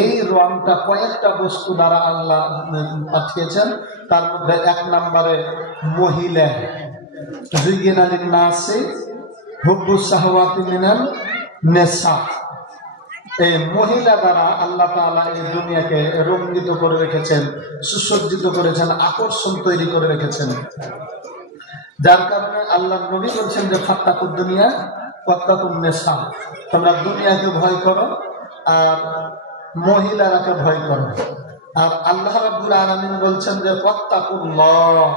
এই রংটা কয়েকটা বস্তু দ্বারা আল্লাহ পাঠিয়েছেন। তার মধ্যে এক নম্বরে মহিলা, যুগিনা লিন্নাসি হুব্বুস শাহওয়াতি মিনান নিসা। এই মহিলা দ্বারা আল্লাহ তাআলা এই দুনিয়াকে রঙ্গিত করে রেখেছেন, সুসজ্জিত করেছেন, আকর্ষণ তৈরি করে রেখেছেন। যার কারণে আল্লাহ নবী বলছেন যে ফাত্তাকুদ দুনিয়া ওয়াত্তাকুন নিসা, তোমরা দুনিয়াকে ভয় করো আর মহিলারাকে ভয় করো। আর আল্লাহ রাব্বুল আলামিন বলছেন যে ফাত্তাকুল্লাহ,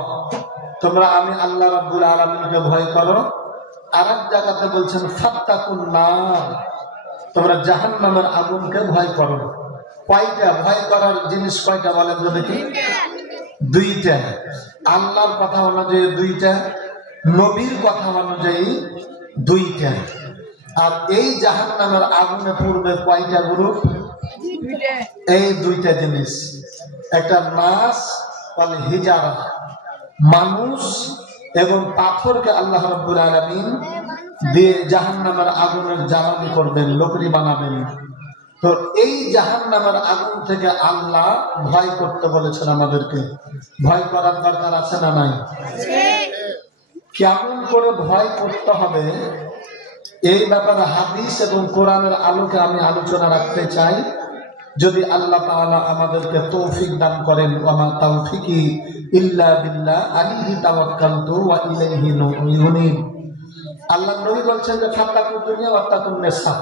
তোমরা আমি আল্লাহ রাব্বুল আলামিনকে ভয় করো। আর এক জায়গাতে বলছেন ফাত্তাকুন নার, তোমরা জাহান্নামের আগুনকে ভয় করো। কয়টা ভয় করার জিনিস কয়টা বলেন তো দেখি? দুইটা। আল্লাহর কথা অনুযায়ী দুইটা, নবীর কথা অনুযায়ী দুইটা। আর এই জাহান্নামের আগুনে পড়বে কয়টা গ্রুপ? এই দুইটা জিনিস। একটা নাস ওয়াল হিজারা, মানুষ এবং পাথরকে আল্লাহ রাব্বুল আলামিন দিয়ে জাহান্নামের আগুনের জ্বালানি করবেন, লকড়ি বানাবেন। তো এই জাহান্নামের আগুন থেকে আল্লাহ ভয় করতে বলেছেন আমাদেরকে। ভয় করার দরকার আছে না নাই? কেমন করে ভয় করতে হবে এই ব্যাপারে হাদিস এবং কোরআনের আলোকে আমি আলোচনা রাখতে চাই, যদি আল্লাহ তাআলা আমাদেরকে তৌফিক দান করেন। ওয়া মা তাওফিকি ইল্লা বিল্লাহ আলাইহি তাওয়াক্কালতু ওয়া ইলাইহি নুনীব। আল্লাহ নবী বলছেন যে ফাত্তাকুদ দুনিয়া ওয়াত্তাকুন নিসা,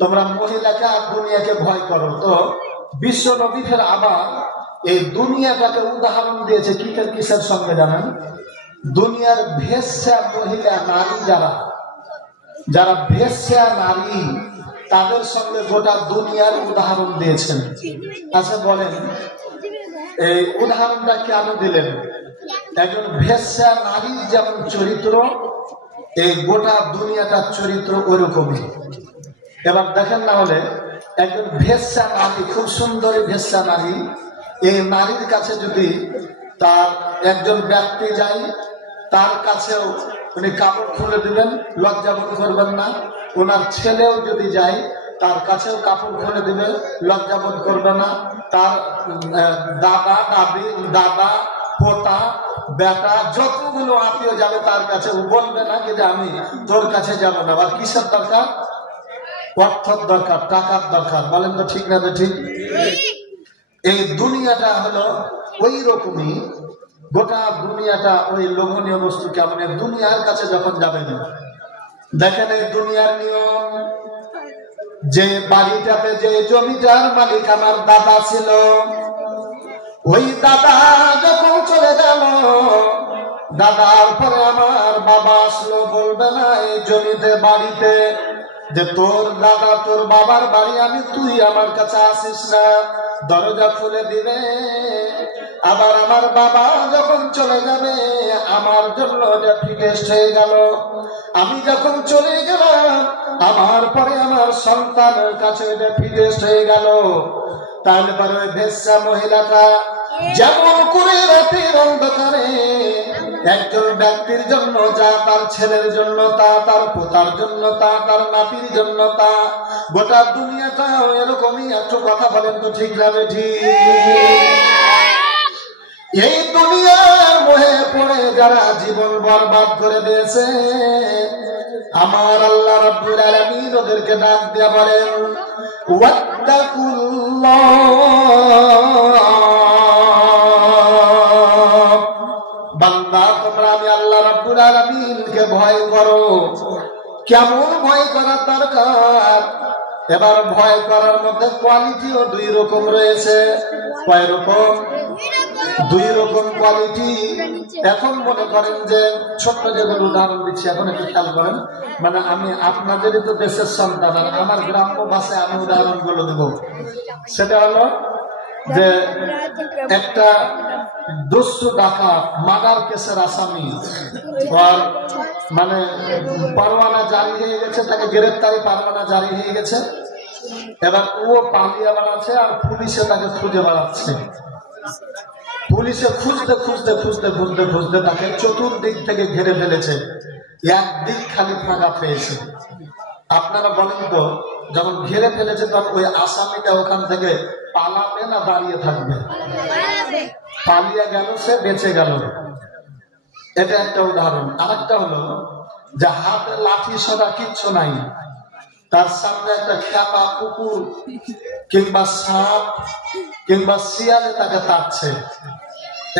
তোমরা মহিলাকে আর দুনিয়াকে ভয় করো। তো বিশ্ব নবী ফের আবার এই দুনিয়াটাকে উদাহরণ দিয়েছে কিসের সঙ্গে জানেন? দুনিয়ার ভেশ্যা মহিলা নারী, যারা ভেশ্যা নারী, তাদের সঙ্গে গোটা দুনিয়ার উদাহরণ দিয়েছেন। আচ্ছা বলেন, এই উদাহরণটা কেন দিলেন? একজন ভেশ্যা নারীর যেমন চরিত্র, এই গোটা দুনিয়াটার চরিত্র ওইরকমই। এবার দেখেন না হলে একজন ভেশ্যা নারী, খুব সুন্দরী ভেশ্যা নারী, এই নারীর কাছে যদি তার একজন ব্যক্তি যায়, তার কাছেও উনি কাপড় খুলে দিবেন, লজ্জাবোধ করবেন না। ওনার ছেলেও যদি যায়, তার কাছেও কাপড় খুলে দিবে, লজ্জাবোধ করবে না। তার দাদা দাদি, দাদা পোতা বেটা যতগুলো আত্মীয় যাবে তার কাছে, ও বলবে না যে আমি তোর কাছে যাবো না। আবার কিসের দরকার? অর্থের দরকার, টাকার দরকার। বলেন তো ঠিক না? ঠিক। এই দুনিয়াটা হলো ওই রকমই, গোটা দুনিয়াটা ওই লোভনীয় বস্তু। কেমন? দুনিয়ার কাছে যখন যাবেন, দেখেন এই দুনিয়ার নিয়ম, যে বাড়িটাতে যে জমিটার মালিক আমার দাদা ছিল, ওই দাদা যখন চলে গেল, দাদার পরে আমার বাবা আসলো, বলবে না এই জমিতে বাড়িতে যে তোর দাদা তোর বাবার বাড়ি, আমি তুই আমার কাছে আসিস না, দরজা খুলে দিবে। আবার আমার বাবা যখন চলে যাবে, আমার জন্য এটা ফিটেস্ট হয়ে গেল। আমি যখন চলে গেলাম, আমার পরে আমার সন্তানের কাছে এটা ফিটেস্ট হয়ে গেল। তাহলে পরে ওই ভেশ্যা মহিলাটা যেমন করে রাতের অন্ধকারে একজন ব্যক্তির জন্য যা, তার ছেলের জন্য তা, তার পোতার জন্য তা, তার নাতির জন্য তা, গোটা দুনিয়াটা এরকমই। একটু কথা বলেন তো ঠিক না ঠিক? এই দুনিয়ার মোহে পড়ে যারা জীবন বরবাদ করে দিয়েছে, আমার আল্লাহ রাব্বুল আলামিন ওদেরকে ডাক দিয়ে বলেন ওয়াত্তাকুল্লাহ, বান্দা তোমরা আমি আল্লাহ রাব্বুল আলামিনকে ভয় করো। কেমন ভয় করার দরকার? এবার ভয় করার মধ্যে কোয়ালিটিও দুই রকম রয়েছে। কয় রকম? দুই রকম কোয়ালিটি। এখন মনে করেন যে ছোট্ট যেগুলো উদাহরণ দিচ্ছি, এখন একটু খেয়াল করেন। মানে আমি আপনাদেরই তো দেশের সন্তান, আমার গ্রাম্য ভাষায় আমি উদাহরণ গুলো দেব। সেটা হলো যে একটা দুষ্টু ডাকাত, মার্ডার কেসের আসামি, আর মানে পরোয়ানা জারি হয়ে গেছে, তাকে গ্রেফতারি পরোয়ানা জারি হয়ে গেছে। এবার ও পালিয়ে বেড়াচ্ছে আর পুলিশে তাকে খুঁজে বেড়াচ্ছে। পুলিশে খুঁজতে খুঁজতে খুঁজতে খুঁজতে খুঁজতে তাকে চতুর্দিক থেকে ঘিরে ফেলেছে, একদিক খালি ফাঁকা পেয়েছে। আপনারা বলেন তো যখন ঘিরে ফেলেছে তখন ওই আসামিটা ওখান থেকে পালাবে না দাঁড়িয়ে থাকবে? পালিয়ে গেল, সে বেঁচে গেল। এটা একটা উদাহরণ। আরেকটা হলো যে হাতে লাঠি সরা কিচ্ছু নাই, তার সামনে একটা খ্যাপা কুকুর কিংবা সাপ কিংবা শিয়ালে তাকে তাড়ছে।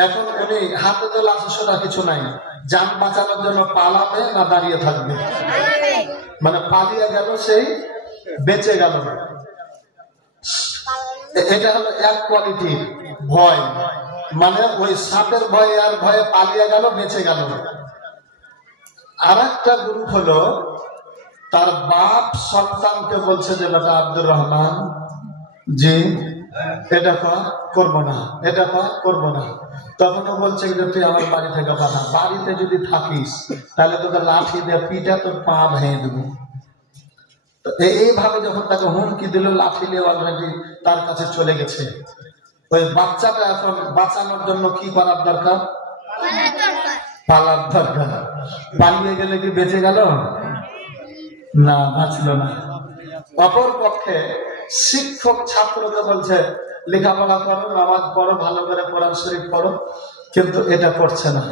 এখন উনি হাতে তো লাঠি সরা কিছু নাই, যান বাঁচানোর জন্য পালাবে না দাঁড়িয়ে থাকবে? মানে পালিয়ে গেল, সেই বেঁচে গেল। এটা হলো এক কোয়ালিটির ভয়, মানে ওই সাপের ভয়ে আর ভয়ে পালিয়ে গেল, বেঁচে গেল। আর একটা গ্রুপ হলো তার বাপ সন্তানকে বলছে যে বেটা আব্দুর রহমান, যে এটা করবো না, এটা করবো না। তখনও বলছে যে তুই আমার বাড়ি থেকে বাধা, বাড়িতে যদি থাকিস তাহলে তোকে লাঠি দিয়ে পিটা তোর পা ভেঙে দেবো। এইভাবে যখন তাকে হুমকি দিল, লাঠি নিয়ে অলরেডি তার কাছে চলে গেছে। ওই বাচ্চাটা এখন বাঁচানোর জন্য কি করার দরকার? পালার দরকার। পালিয়ে গেলে কি বেঁচে গেল? না, বাঁচল না। অপর পক্ষে শিক্ষক ছাত্রকে বলছে লেখাপড়া করো, নামাজ পড়ো, ভালো করে কোরআন শরীফ পড়ো, কিন্তু এটা করছে না।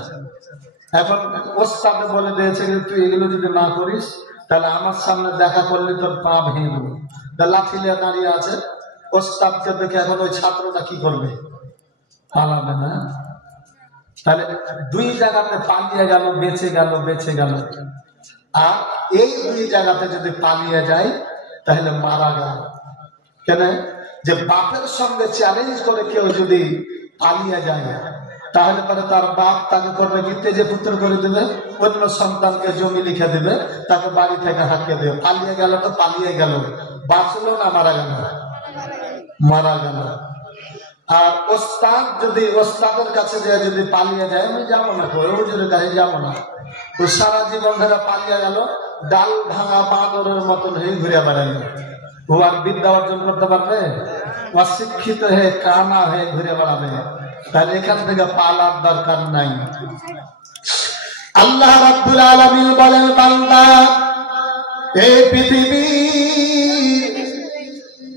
এখন ওস্তাদে বলে দিয়েছে যে তুই এগুলো যদি না করিস তাহলে আমার সামনে দেখা করলে তোর পা ভেঙে দেবো। লাঠি নিয়ে দাঁড়িয়ে আছে, ওস্তাদকে দেখে এখন ওই ছাত্রটা কি করবে? পালাবে না। তাহলে দুই জায়গাতে পালিয়ে গেল, বেঁচে গেল, বেঁচে গেল। আর এই দুই জায়গাতে যদি পালিয়ে যায় তাহলে মারা গেল। কেন? যে বাপের সঙ্গে চ্যালেঞ্জ করে কেউ যদি পালিয়ে যায় তাহলে পরে তার বাপ তাকে করবে কি? তেজে পুত্র করে দেবে, অন্য সন্তানকে জমি লিখে দেবে, তাকে বাড়ি থেকে হাঁকিয়ে দেবে। পালিয়ে গেল তো পালিয়ে গেল, বাঁচলো না মারা গেল? মারা গেল। আর ওস্তাদ যদি ওস্তাদের কাছে যায়, যদি পালিয়ে যায়, আমি যাবো না, হুজুরের কাছে যাবো না, ও সারা জীবন ধরে পালিয়ে গেল, ডাল ভাঙা বাঁদরের মতন হয়ে ঘুরে বেড়ালো। ও আর বিদ্যা অর্জন করতে পারবে? অশিক্ষিত হয়ে কানা হয়ে ঘুরে বেড়াবে। তাহলে এখান থেকে পালার দরকার নাই। আল্লাহ রাব্বুল আলামিন বলেন, বান্দা, এই পৃথিবী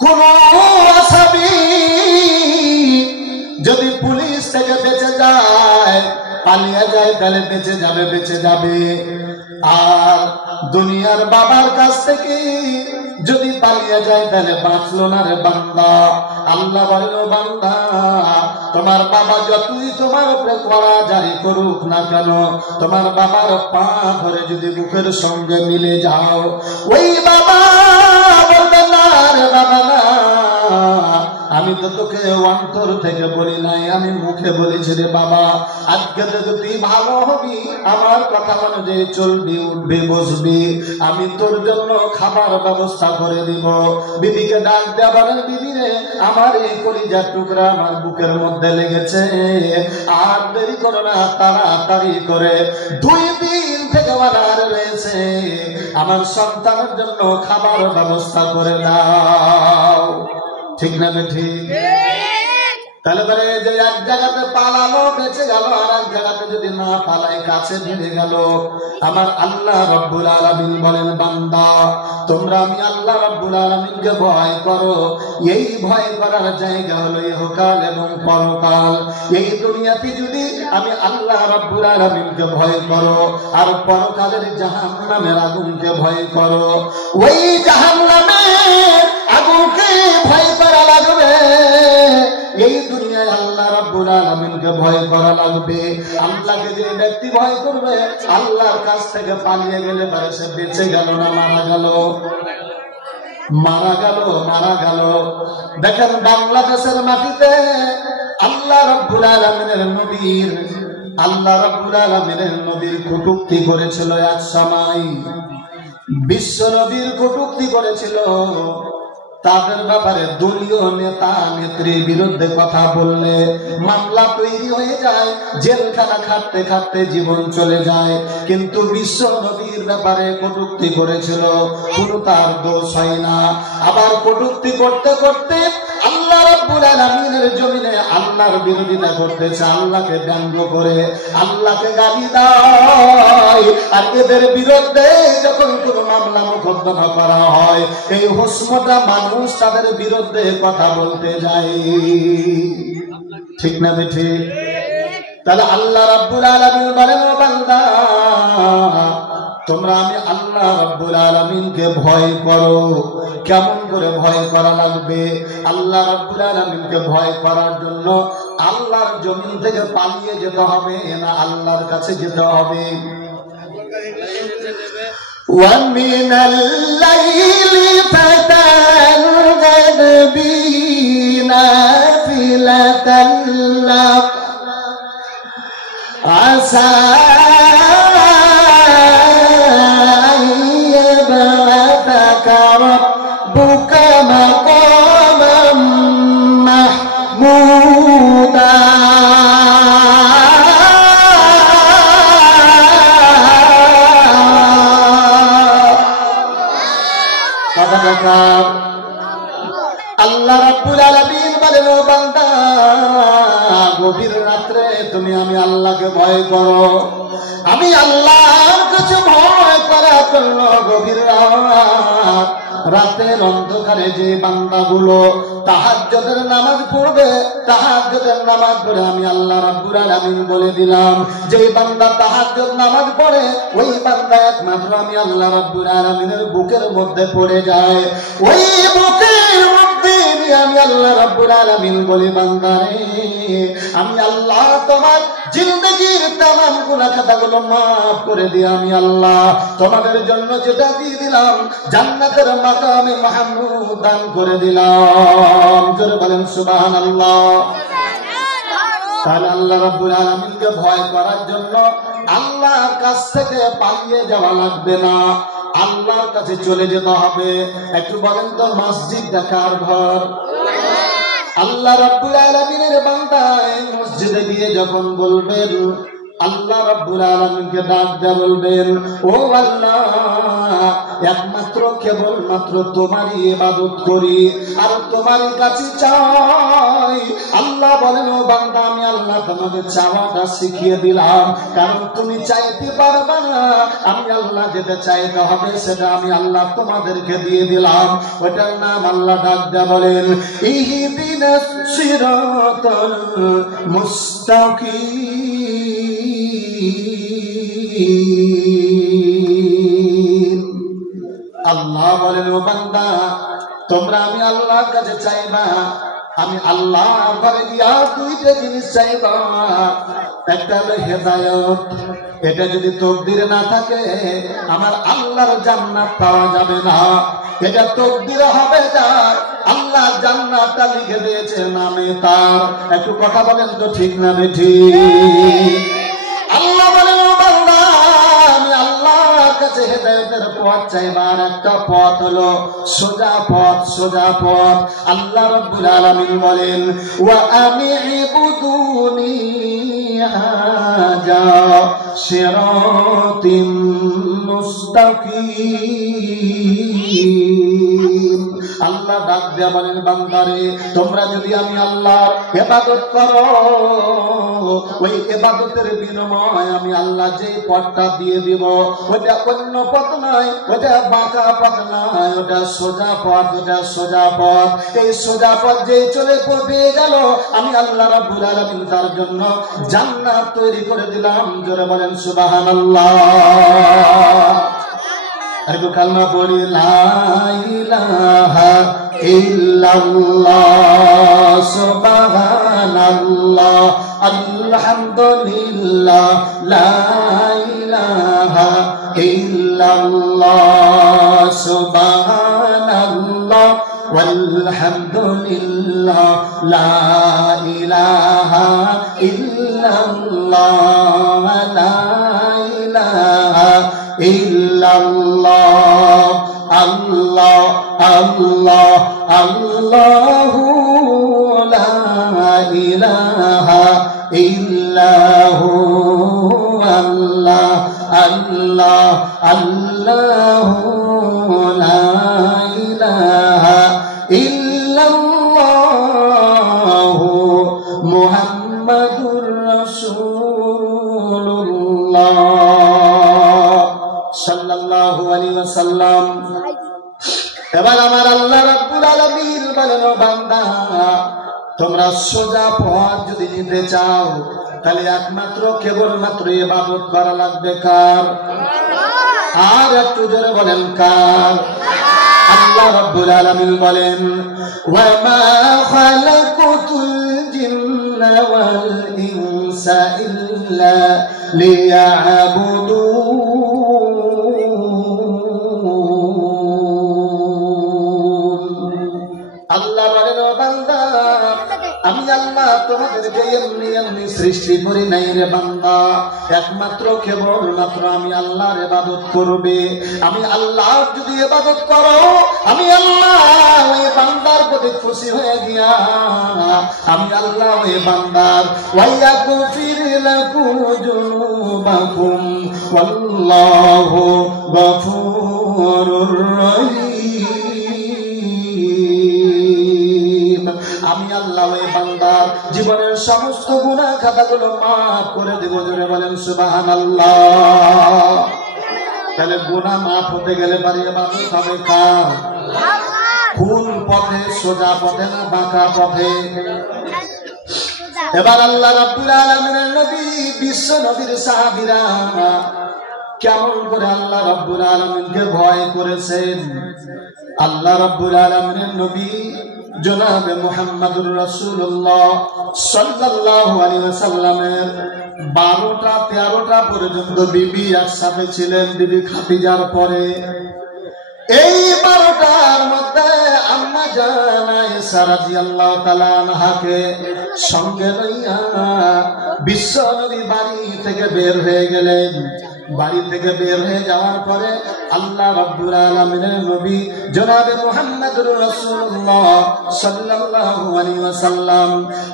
কোন আসামি যদি পুলিশ থেকে বেঁচে যায়, পালিয়ে যায়, তাহলে বেঁচে যাবে, বেঁচে যাবে। আর দুনিয়ার বাবার কাছ থেকে যদি পালিয়ে যায় তাহলে বাঁচলো না রে বান্দা। আল্লাহ বলেন, বান্দা, তোমার বাবা যতই তোমার উপরে কড়া জারি করুক না কেন, তোমার বাবার পা ধরে যদি বুকের সঙ্গে মিলে যাও, ওই বাবা বলবে না রে বাবা না, আমি তো তোকে অন্তর থেকে বলি নাই, আমি মুখে বলেছি রে বাবা, আজকে থেকে তুই ভালো হবি, আমার কথা অনুযায়ী চলবি, উঠবি, বসবি, আমি তোর জন্য খাবার ব্যবস্থা করে দিব। বিবিকে ডাক দেয়া বলেন, বিবি রে, আমার এই কলিজার টুকরা আমার বুকের মধ্যে লেগেছে, আর দেরি করো না, তাড়াতাড়ি করে 2 দিন থেকে অর্ডার রয়েছে, আমার সন্তানের জন্য খাবার ব্যবস্থা করে দাও। ঠিক না ঠিক? তাহলে পরে যে এক জায়গাতে পালালো, বেঁচে গেল, আর এক জায়গাতে যদি না পালাই, কাছে ভিড়ে গেল। আমার আল্লাহ রাব্বুল আলামিন বলেন, বান্দা, তোমরা আমি আল্লাহ রাব্বুল আলামিনকে ভয় করো। এই ভয় করার জায়গা হলো ইহকাল এবং পরকাল। এই দুনিয়াতে যদি আমি আল্লাহ রাব্বুল আলামিনকে ভয় করো, আর পরকালের জাহান্নামের আগুনকে ভয় করো, ওই জাহান্নামের আগুনকে ভয় করা লাগবে। এই দুনিয়ায় আল্লাহ রাব্বুল আলামিনকে ভয় করা লাগবে। আল্লাহকে যে ব্যক্তি ভয় করবে, আল্লাহর কাছ থেকে পালিয়ে গেলে পরে সে বেঁচে গেল না মারা গেল? মারা গেল, মারা গেল। দেখেন বাংলাদেশের মাটিতে আল্লাহ রাব্বুল আলামিনের নবীর কটূক্তি করেছিল এক সময়, বিশ্ব নবীর কটূক্তি করেছিল। তাদের ব্যাপারে দলীয় নেতা নেত্রীর বিরুদ্ধে কথা বললে মামলা তৈরি হয়ে যায়, জেলখানা খাটতে খাটতে জীবন চলে যায়। কিন্তু বিশ্ব নবীর ব্যাপারে কটূক্তি করেছিল, কোনো তার দোষ হয় না। আবার কটূক্তি করতে করতে আল্লাহ আল্লাহ রাব্বুল আলামিনের জমিনে আল্লাহর বিরোধিতা করতেছে, আল্লাহকে ব্যঙ্গ করে, আল্লাহকে গালি দেয়। আর এদের বিরুদ্ধে যখন কোনো মামলা মোকদ্দমা করা হয়, এই হোসমটা মানুষ তাদের বিরুদ্ধে কথা বলতে যায়। ঠিক না বেঠি? তাহলে আল্লাহ রাব্বুল আলামিন বলেন, ও বান্দা, তোমরা আমি আল্লাহ রাব্বুল আলামিনকে ভয় করো। কেমন করে ভয় করা লাগবে? আল্লাহ রাব্বুল আলামিনকে ভয় করার জন্য আল্লাহর জমিন থেকে পালিয়ে যেতে হবে না আল্লাহর কাছে যেতে হবে। وَمِنَ اللَّيْلِ فَتَهَجَّدْ بِهِ نَافِلَةً لَكَ عَسَى أَن يَبْعَثَكَ رَبُّكَ مَقَامًا مَحْمُودًا। আল্লাহ রাব্বুল আলামিন বলেন, ও বান্দা, গভীর রাত্রে তুমি আমি আল্লাহকে ভয় করো। আমি আল্লাহর কাছে ভয় করার জন্য গভীর রাতের অন্ধকারে যে বান্দাগুলো তাহাজ্জুদের নামাজ পড়বে, তাহাজ্জুদের নামাজ পড়ে আমি আল্লাহ রাব্বুল আলামিন বলে দিলাম, যে বান্দা তাহাজ্জুদ নামাজ পড়ে ওই বান্দা একমাত্র আমি আল্লাহ রাব্বুল আলামিনের বুকের মধ্যে পড়ে যায়। ওই বুকের মধ্যে আমি আল্লাহ রাব্বুল আলামিন বলি, বান্দারে, আমি আল্লাহ তোমার জিন্দেগির তামাম গুনাহ খাতাগুলো মাফ করে দিয়ে আমি আল্লাহ তোমাদের জন্য যেটা দিয়ে দিলাম, জান্নাতের মাকামে মাহমুদ দান করে দিলাম। জোরে বলেন সুবহানাল্লাহ। তাহলে আল্লাহ রাব্বুল আলামিনকে ভয় করার জন্য আল্লাহর কাছ থেকে পালিয়ে যাওয়া লাগবে না, আল্লাহর কাছে চলে যেতে হবে। একটু বলেন তো, মসজিদটা কার ঘর? আল্লাহ রাব্বুল আলামিনের বান্দা মসজিদে গিয়ে যখন বলবেন, আল্লাহ রাব্বুল আলামিনকে ডাক দিয়ে বলবেন, ও আল্লাহ, একমাত্র কেবলমাত্র তোমারই ইবাদত করি আর তোমারই কাছে চাই। আল্লাহ বলেন, ও বান্দা, আমি আল্লাহ তোমাকে চাওয়াটা শিখিয়ে দিলাম, কারণ তুমি চাইতে পারবে না, আমি আল্লাহ যেটা চাইতে হবে সেটা আমি আল্লাহ তোমাদেরকে দিয়ে দিলাম। ওটার নাম আল্লাহ ডাক দিয়ে বলেন, ইহদিনাস সিরাতাল মুস্তাকিম। আল্লাহ বলেন, ও বান্দা, তোমরা আমি আল্লাহর কাছে চাইবা, আমি আল্লাহ ঘরে গিয়া দুইটা জিনিস চাইবা। একটা হলো হেদায়েত, এটা যদি তকদিরে না থাকে আমার আল্লাহর জান্নাত পাওয়া যাবে না। এটা তকদিরে হবে যার, আল্লাহ জান্নাতটা লিখে দিয়েছে নামে তার। একটু কথা বলেন তো, ঠিক না বেঠিক? আল্লাহ বলেন, ও বান্দা, আমি আল্লাহর কাছে হেদায়েতের পথ চাইবার একটা পথ হলো সোজা পথ, সোজা পথ। আল্লাহ রাব্বুল আলামিন বলেন, ওয়া আনি'বুদুনি হাযা সিরাতিম মুস্তাকিম। আল্লাহ ডাক দিয়া বলেন, বান্দারে, তোমরা যদি আমি আল্লাহর ইবাদত করো, ওই ইবাদতের বিনিময় আমি আল্লাহ যে পথটা দিয়ে দিব ওটা অন্য পথ নয়, ওটা বাঁকা পথ নয়, ওটা সোজা পথ, ওটা সোজা পথ। এই সোজা পথ যে চলে পেয়ে গেল, আমি আল্লাহ রাব্বুল আলামিন তার জন্য জান্নাত তৈরি করে দিলাম। জোরে বলেন সুবহানাল্লাহ। একটু কালমা পড়ি, লা ইলাহা ইল্লাল্লাহ সুবহানাল্লাহ আলহামদুলিল্লাহ, লা ইলাহা ইল্লাল্লাহ সুবহানাল্লাহ ওয়ালহামদুলিল্লাহ, লা ইলাহা ইল্লাল্লাহ, লা ইলাহা ইল্লাল্লাহ। আল্লাহ আল্লাহ আল্লাহু লা ইলাহা ইল্লাহু, আল্লাহ আল্লাহ আল্লাহু লা ইলাহা ইল্লাল্লাহ, তোমরা সোজা পথ যদি নিতে চাও তাহলে একমাত্র কেবলমাত্র ইবাদত করা লাগবে কার? আর একটু জোরে বলেন কার? আল্লাহ রাব্বুল আলামিন বলেন ওয়া মা খালাকুতুল জিন্না ওয়াল ইনসা ইল্লা লিয়াবুদুন। আল্লাহ বলেন ও বান্দা, আমি আল্লাহ তোমাদেরকে এমনি এমনি সৃষ্টি করি নাই রে বান্দা, একমাত্র কেবলমাত্র আমি আল্লাহর ইবাদত করবে। আমি আল্লাহ যদি ইবাদত করো, আমি আল্লাহ ওই বান্দার প্রতি খুশি হয়ে গিয়া আমি আল্লাহ ওই বান্দার ওয়ায়াগফির লাকুম যুনুবাকুম ওয়াল্লাহু গফুরুর রহিম। আমি আল্লাহ ওই বান্দার জীবনের সমস্ত গুনাহ খাতাগুলো মাফ করে দেব। জোরে বলেন সুবহানাল্লাহ। তাহলে গুনাহ মাফ হতে গেলে পারে ইবাদত হবে কার? কোন পথে? সোজা পথে না বাঁকা পথে? এবার আল্লাহ রাব্বুল আলামিনের নবী, বিশ্ব নবীর সাহাবীরা কেমন করে আল্লাহ রাব্বুল আলামিনকে ভয় করেছেন। আল্লাহ রাব্বুল আলামিনের নবী জনাবে মুহাম্মদুর রাসূলুল্লাহ সাল্লাল্লাহু আলাইহি ওয়াসাল্লামের 12টা 13টা পর্যন্ত বিবি একসাথে ছিলেন। বিবি খাদিজার পরে এই 12টার মধ্যে আম্মা জান আয়েশা রাদিয়াল্লাহু তাআলা আনহাকে সঙ্গে লইয়া বিশ্ব নবী বাড়ি থেকে বের হয়ে গেলেন। বাড়ি থেকে বের হয়ে যাওয়ার পরে আল্লাহ রাব্বুল আলামিনের নবী জনাবে মুহাম্মদুর রাসূলুল্লাহ সাল্লাল্লাহু আলাইহি ওয়াসাল্লাম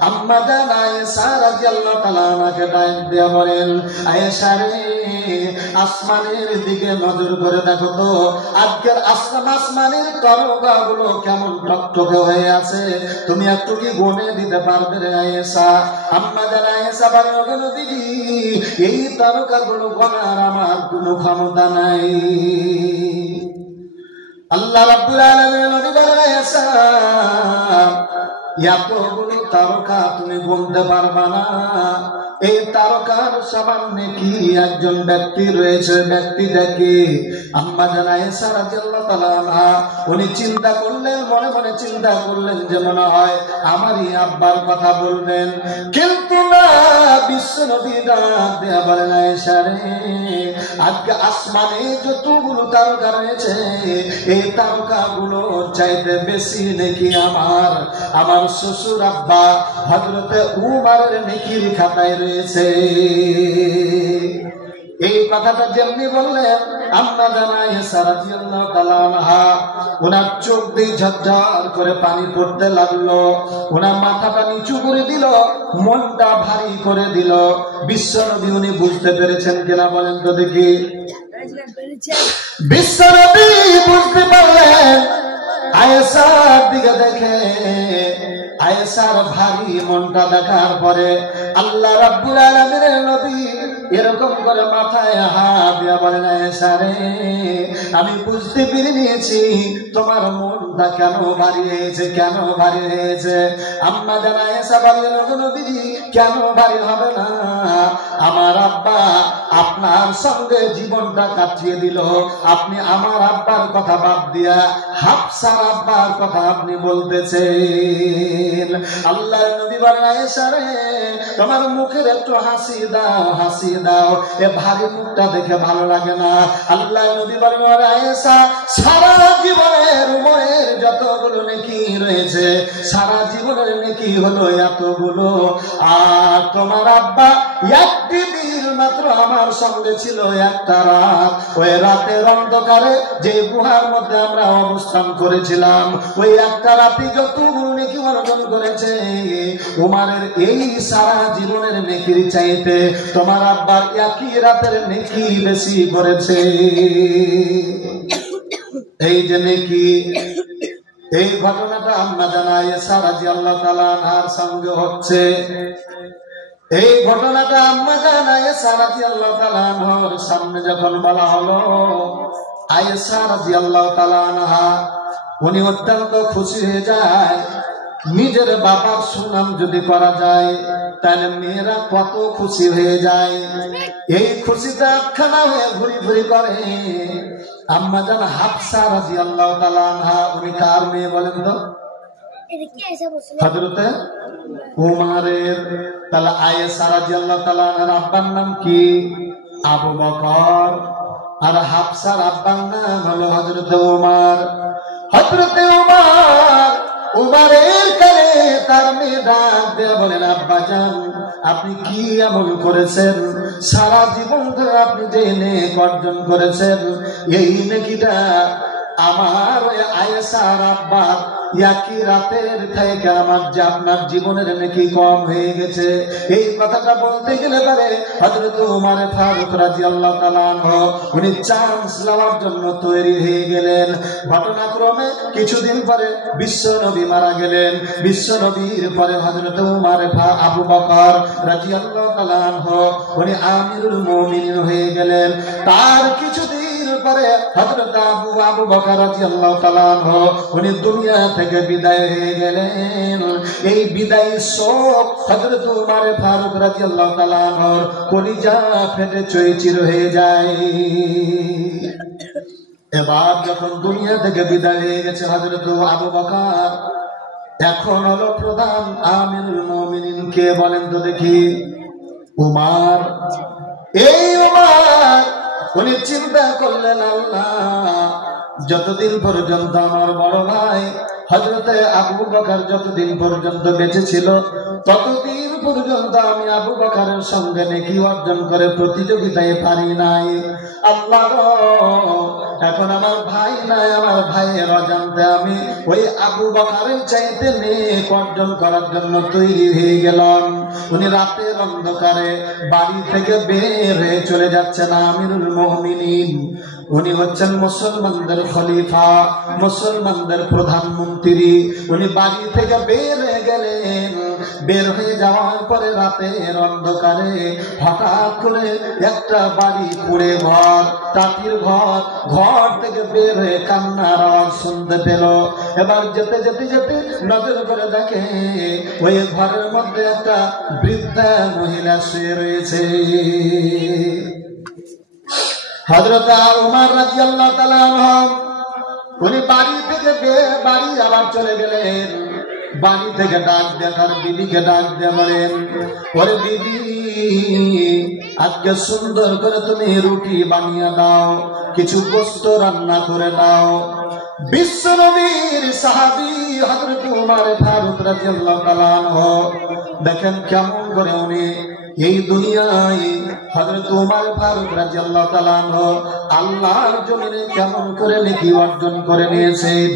আম্মা জান আয়েশা রাদিয়াল্লাহু তাআলা আনহাকে ডাক দিয়ে বলেন, আয়েশা রে, আসমানের দিকে নজর করে দেখো তো, আজকের আসমানের তারকাগুলো কেমন টকটকে হয়ে আছে, তুমি একটু কি গুনে দিতে পারবে রে আয়েশা? আম্মা জান আয়েশা বলেন, নবীজি, এই তারকাগুলো গোনার আমার কোনো ক্ষমতা নাই। আল্লাহ রাব্বুল আলামিন নবী বলেন, আয়েশা, এতগুলো তারকা তুমি গুনতে পারবা না। এই তারকার সামনে কি একজন ব্যক্তি রয়েছে, ব্যক্তিটা কি? আম্মা জান আয়েশা রাদিয়াল্লাহু তাআলা আনহা উনি চিন্তা করলেন, মনে মনে চিন্তা করলেন যে মনে হয় আমারই আব্বার কথা বলবেন। কিন্তু না, বিশ্ব নবী ডাক দেয়া বলেন, আয়েশা রে, আজকে আসমানে যতগুলো তারকা রয়েছে, এই তারকাগুলোর চাইতে বেশি নেকি আমার শ্বশুর আব্বা হযরতে উমরের নেকির খাতায় রয়েছে। এই কথাটা যেমনি বললেন, আম্মা জান আয়েশা রাদিয়াল্লাহু তাআলা আনহা ওনার চোখ দিয়ে ঝরঝর করে পানি পড়তে লাগলো। ওনার মাথাটা নিচু করে দিল, মনটা ভারী করে দিল। বিশ্বনবী উনি বুঝতে পেরেছেন কিনা বলেন তো দেখি? বিশ্বনবী বুঝতে পারলেন। আয়েশার দিকে দেখে, আয়েশার ভারী মনটা দেখার পরে আল্লাহ রাব্বুল আলামিনের নবী এরকম করে মাথায় হাত দিয়া বলেন, আয়েশা রে, আমি বুঝতে পেরে নিয়েছি তোমার মনটা কেন ভারী হয়েছে, কেন ভারী হয়েছে। আম্মা জান আয়েশা বললেন, নবীজি, কেন ভারী হবে না? আমার আব্বা আপনার সঙ্গে জীবনটা কাটিয়ে দিল, আপনি আমার আব্বার কথা বাদ দিয়া হাফসার আব্বার কথা আপনি বলতেছেন। আল্লাহর নবী বলেন, আয়েশা রে, তোমার মুখের একটু হাসি দাও, হাসি দাও, এ ভারী মুখটা দেখে ভালো লাগে না। আল্লাহর নবী বলেন, আয়েশা, সারা জীবনের উমরের যতগুলো নেকি রয়েছে, সারা জীবনের নেকি হলো এতগুলো, আর তোমার আব্বা একটি দিন মাত্র আমার সঙ্গে ছিল, একটা রাত। ওই রাতের অন্ধকারে যে গুহার মধ্যে আমরা অবস্থান করেছিলাম, ওই একটা রাতে যতগুলো নেকি অর্জন করেছে, উমরের এই সারা জীবনের নেকির চাইতে তোমার আব্বার একই রাতের নেকি বেশি করেছে। এই যে নেকি, এই ঘটনাটা আম্মা জান আয়েশা রাদিয়াল্লাহু তাআলা আনহার সঙ্গে হচ্ছে। এই ঘটনাটা আম্মা জান আয়েশা রাদিয়াল্লাহু তাআলা আনহার সামনে যখন বলা হলো, আয়েশা রাদিয়াল্লাহু তাআলা আনহা উনি অত্যন্ত খুশি হয়ে যায়। নিজের বাবার সুনাম যদি করা যায় তাহলে মেয়েরা কত খুশি হয়ে যায়। এই খুশিতে একখানা হয়ে ঘুরি ঘুরি করে। আম্মা জান হাফসা রাদিয়াল্লাহু তাআলা আনহা, উনি কার মেয়ে বলেন তো? হযরতে উমারের। তাহলে আয়েশা রাদিয়াল্লাহু তাআলা আনহার আব্বার নাম কি? আবু বকর। আর হাফসার আব্বার নাম হলো হযরতে উমার। হযরতে উমারের কানে তার মেয়ে ডাক দিয়ে বলেন, আব্বাজান আপনি কি আমল করেছেন? সারা জীবন ধরে আপনি যে নেক অর্জন করেছেন, এই নেকিটা আমার আয়েশার আব্বা একই রাতের থেকে আমার যে আপনার জীবনের নেকি কম হয়ে গেছে। এই কথাটা বলতে গেলে পারে হযরত ওমর ফারুক রাদিয়াল্লাহু তাআলা আনহু উনি চান্স নেওয়ার জন্য তৈরি হয়ে গেলেন। ঘটনাক্রমে কিছুদিন পরে বিশ্ব নবী মারা গেলেন। বিশ্ব নবীর পরে হযরত ওমর আবু বকর রাদিয়াল্লাহু তাআলা আনহু উনি আমিরুল মুমিনিন হয়ে গেলেন। তার কিছুদিন পরে হযরত আবু বকর রাদিয়াল্লাহু তাআলা আনহু উনি দুনিয়া থেকে বিদায় হয়ে গেলেন। এই বিদায় শোক হযরত ওমর ফারুক রাদিয়াল্লাহু তাআলা আনহুর কলিজা ফেটে চৌচির হয়ে যায়। এবার যখন দুনিয়া থেকে বিদায় হয়ে গেছে হযরত আবু বকর, এখন হলো প্রধান আমিরুল মুমিনিন কে বলেন তো দেখি? উমর। এই উমর উনি চিন্তা করলেন, আল্লাহ যতদিন পর্যন্ত আমার বড় ভাই হযরতে আবু বকর যতদিন পর্যন্ত বেঁচে ছিল, ততদিন পর্যন্ত আমি আবু বকরের সঙ্গে নেকি অর্জন করে প্রতিযোগিতায় পারি নাই। আল্লাহ এখন আমার ভাই নাই, আমার ভাইয়ের অজান্তে আমি ওই আবু বকরের চাইতে নেক অর্জন করার জন্য তৈরি হয়ে গেলাম। উনি রাতের অন্ধকারে বাড়ি থেকে বের হয়ে চলে যাচ্ছেন আমিরুল মুমিনিন। উনি হচ্ছেন মুসলমানদের খলিফা, মুসলমানদের প্রধানমন্ত্রী। উনি বাড়ি থেকে বের হয়ে গেলেন। বের হয়ে যাওয়ার পরে রাতের অন্ধকারে হঠাৎ করে একটা বাড়ি পুড়ে ঘর, টাটির ঘর, ঘর থেকে বের হয়ে কান্নার আওয়াজ শুনতে পেল। এবার যেতে যেতে যেতে নজর করে দেখে ওই ঘরের মধ্যে একটা বৃদ্ধা মহিলা শুয়ে রয়েছে। হযরত ওমর রাদিয়াল্লাহু তাআলা আনহু উনি বাড়ি থেকে বাড়ি আবার চলে গেলেন। বাড়ি থেকে ডাক দিয়ে তার বিবিকে ডাক দিয়ে বলেন, ওরে বিবি আজকে সুন্দর করে তুমি রুটি বানিয়ে দাও, কিছু গোশত রান্না করে দাও। বিশ্ব নবীর সাহাবী হযরত ওমর ফারুক রাদিয়াল্লাহু তাআলা আনহু দেখেন কেমন করে উনি এই দুনিয়ায় হযরত ওমর ফারুক রাদিয়াল্লাহু তাআলা আনহু আল্লাহর জমিনে কেমন করে নেকি অর্জন করে নিয়েছেন।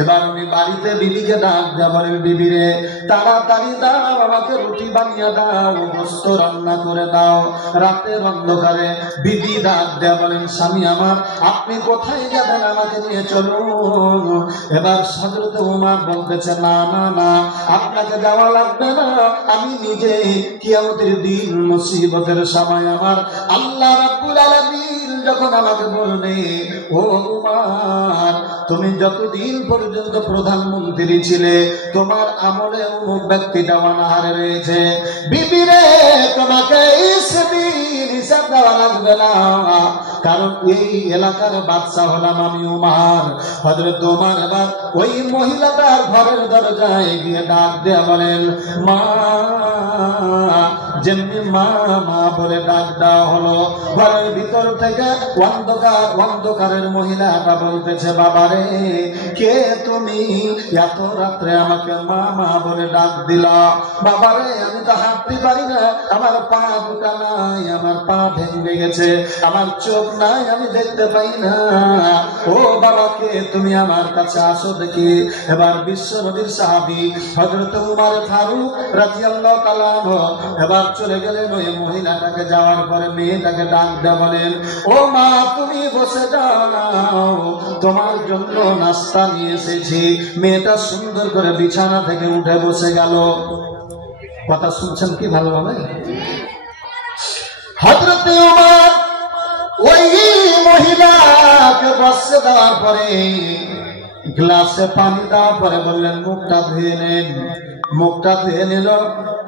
এবার উনি বাড়িতে বিবিকে ডাক দেয়া বলেন, বিবি রে তাড়াতাড়ি দাও, আমাকে রুটি বানিয়ে দাও, গোশত রান্না করে দাও। রাতের অন্ধকারে বিবি ডাক দেয়া বলেন, স্বামী আমার আপনি কোথায় যাবেন, আমাকে নিয়ে চলুন। এবার হযরত ওমর বলতেছে, না না না আপনাকে যাওয়া লাগবে না, আমি নিজে কিয়ামতের দিন মুসিবতের সময় আমার আল্লাহ রাব্বুল আলামিন যখন আমাকে বলবে, ও উমর তুমি যতদিন পর্যন্ত প্রধানমন্ত্রী ছিলে তোমার আমলে অমুক ব্যক্তিটা অনাহারে রয়েছে, বিবি রে তোমাকে হিসাব দেওয়া লাগবে না, কারণ এই এলাকার বাদশা হলাম আমি উমর। হযরত ওমর এবার ওই মহিলাটার ঘরের দরজায় গিয়ে ডাক দেয়া বলেন, মা। যেমনি মা মা বলে ডাক দেওয়া হলো, ঘরের ভিতর থেকে অন্ধকারের মহিলাটা বলতেছে, বাবারে কে তুমি, এত রাত্রে আমাকে মা মা বলে ডাক দিলা? বাবারে আমি তো হাঁটতে পারি না, আমার পা দুটা নাই, আমার পা ভেঙে গেছে, আমার চোখ নাই, আমি দেখতে পাই না। ও বাবাকে তুমি আমার কাছে আসো দেখি। এবার বিশ্ব নবীর সাহাবী হযরত ওমর ফারুক রাদিয়াল্লাহু তাআলা আনহু এবার চলে গেলেন ওই মহিলাটাকে। যাওয়ার পরে মেয়েটাকে ডাক দেয়া বলেন, ও মা তুমি বসে যাও, তোমার জন্য নাস্তা নিয়ে এসেছি। মেয়েটা সুন্দর করে বিছানা থেকে উঠে বসে গেল। কথা শুনছেন কি ভালোভাবে? হযরত ওমর ওই মহিলাকে বসে দেওয়ার পরে গ্লাসে পানি দেওয়ার পরে বললেন মুখটা ধুয়ে নেন। মুখটা ধুয়ে নিল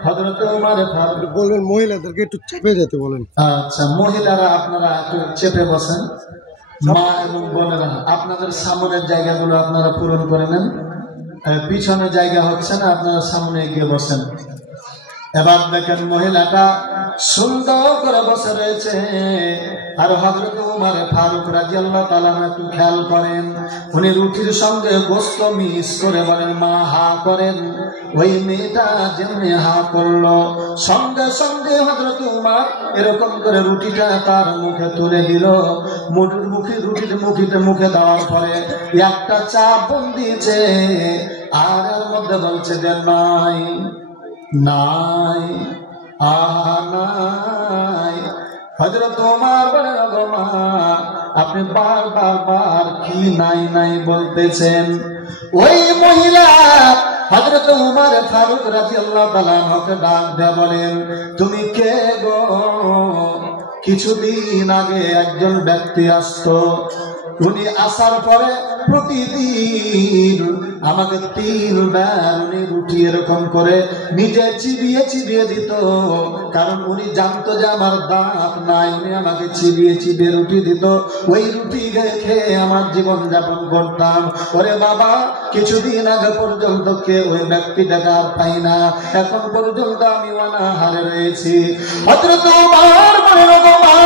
হযরত ওমর ফারুক। বলবেন মহিলাদেরকে একটু চেপে যেতে বলেন। আচ্ছা, মহিলারা আপনারা একটু চেপে বসেন। মা এবং বোনেরা আপনাদের সামনের জায়গাগুলো আপনারা পূরণ করে নেন। পিছনে জায়গা হচ্ছে না, আপনারা সামনে গিয়ে বসেন। এবার দেখেন মহিলাটা সুন্দর করে বসে রয়েছে, আর হযরত ওমর ফারুক রাদিয়াল্লাহু তাআলা একটু খেয়াল করেন, উনি রুটির সঙ্গে গোশত মিক্স করে বলেন মা হা করেন। ওই মেয়েটা যেমনি হা করলো, সঙ্গে সঙ্গে হযরত ওমর এরকম করে রুটিটা তার মুখে তুলে দিল। রুটির মুখে দেওয়ার পরে একটা চাপ বন দিয়েছে, আর এর মধ্যে বলছে যে নাই নাই নাই। হযরত ওমর বলেন গো মা, আপনি বার কি নাই নাই বলতেছেন? ওই মহিলা হযরত ওমর ফারুক রাদিয়াল্লাহু তাআলা আমাকে ডাক দিয়ে বলেন, তুমি কে গো? কিছুদিন আগে একজন ব্যক্তি আসতো, উনি আসার পরে প্রতিদিন আমাকে 3 বার উনি রুটি এরকম করে নিজে চিবিয়ে দিত, কারণ উনি জানতো যে আমার দাঁত নাই। উনি আমাকে চিবিয়ে রুটি দিত, ওই রুটি খেয়ে আমার জীবন যাপন করতাম। ওরে বাবা, কিছুদিন আগে পর্যন্ত কে ওই ব্যক্তিটাকে আর পাই না, এখন পর্যন্ত আমি অনাহারে রয়েছি। হযরত ওমর বলেন গো মা,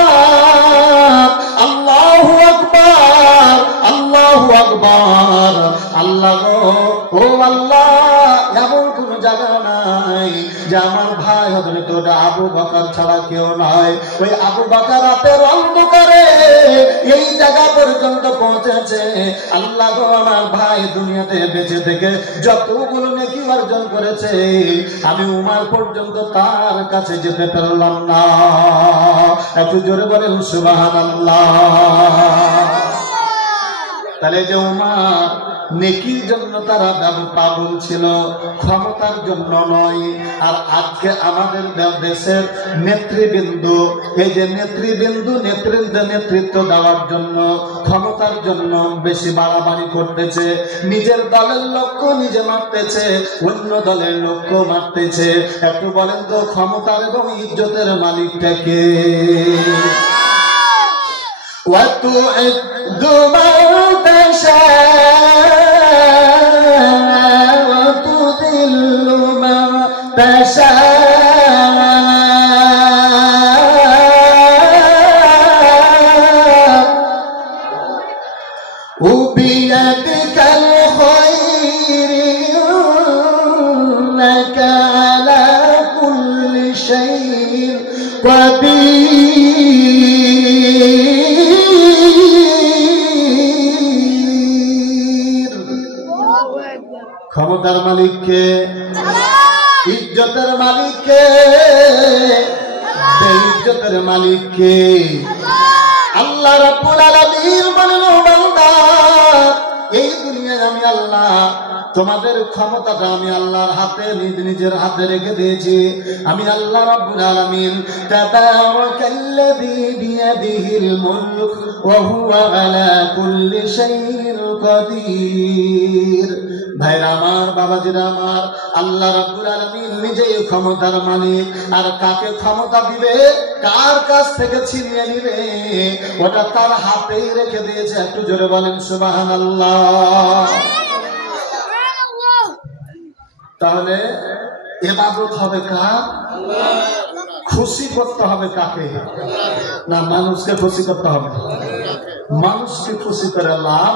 আল্লাহু আকবার, আল্লাহু আকবার। আল্লাহ গো, ও আল্লাহ, এমন কোন জায়গা নাই যে আমার ভাই হযরত আবু বকর ছাড়া কেউ নয়। ওই আবু বকর রাতের অন্ধকারে এই জায়গা পর্যন্ত পৌঁছেছে। আল্লাহ গো, আমার ভাই দুনিয়াতে বেঁচে থেকে যতগুলো নেকি অর্জন করেছে, আমি উমার পর্যন্ত তার কাছে যেতে পারলাম না। একটু জোরে বলেন সুবহানাল্লাহ। তাহলে যে উমার নেকির জন্য তারা পাগল ছিল, ক্ষমতার জন্য নয়। আর আজকে আমাদের দেশের নেতৃবৃন্দ, এই যে নেতৃত্ব দেওয়ার জন্য, ক্ষমতার জন্য বেশি বাড়াবাড়ি করতেছে। নিজের দলের লক্ষ্য নিজে মারতেছে, অন্য দলের লক্ষ্য মারতেছে। একটু বলেন তো, ক্ষমতার এবং ইজ্জতের মালিকটা কে? وتعد من تشاء وتذل من تشاء وبيدك الخير إنك على كل شيء قدير। ক্ষমতার মালিককে, ইজ্জতের মালিককে, বেইজ্জতের মালিককে আল্লাহ রাব্বুল আলামিন বলেন, ও বান্দা, এই দুনিয়ায় আমি আল্লাহ তোমাদের ক্ষমতাটা আমি আল্লাহর হাতে নিজের হাতে রেখে দিয়েছি। আমি আল্লাহ রাব্বুল আলামিন। তাবারাকাল্লাযী বিয়াদিহিল মুলক ওয়া হুয়া আলা কুল্লি শাইইন কাদির। ভাইরা আমার, বাবাজিরা আমার, আল্লাহ রাব্বুল আলামিন নিজেই ক্ষমতার মালিক। আর কাকে ক্ষমতা দিবে, কার কাছ থেকে ছিনিয়ে নিবে, ওটা তার হাতেই রেখে দিয়েছে। একটু জোরে বলেন সুবহানাল্লাহ। তাহলে ইবাদত হবে কার? খুশি করতে হবে কাকে? না মানুষকে খুশি করতে হবে? মানুষকে খুশি করে লাভ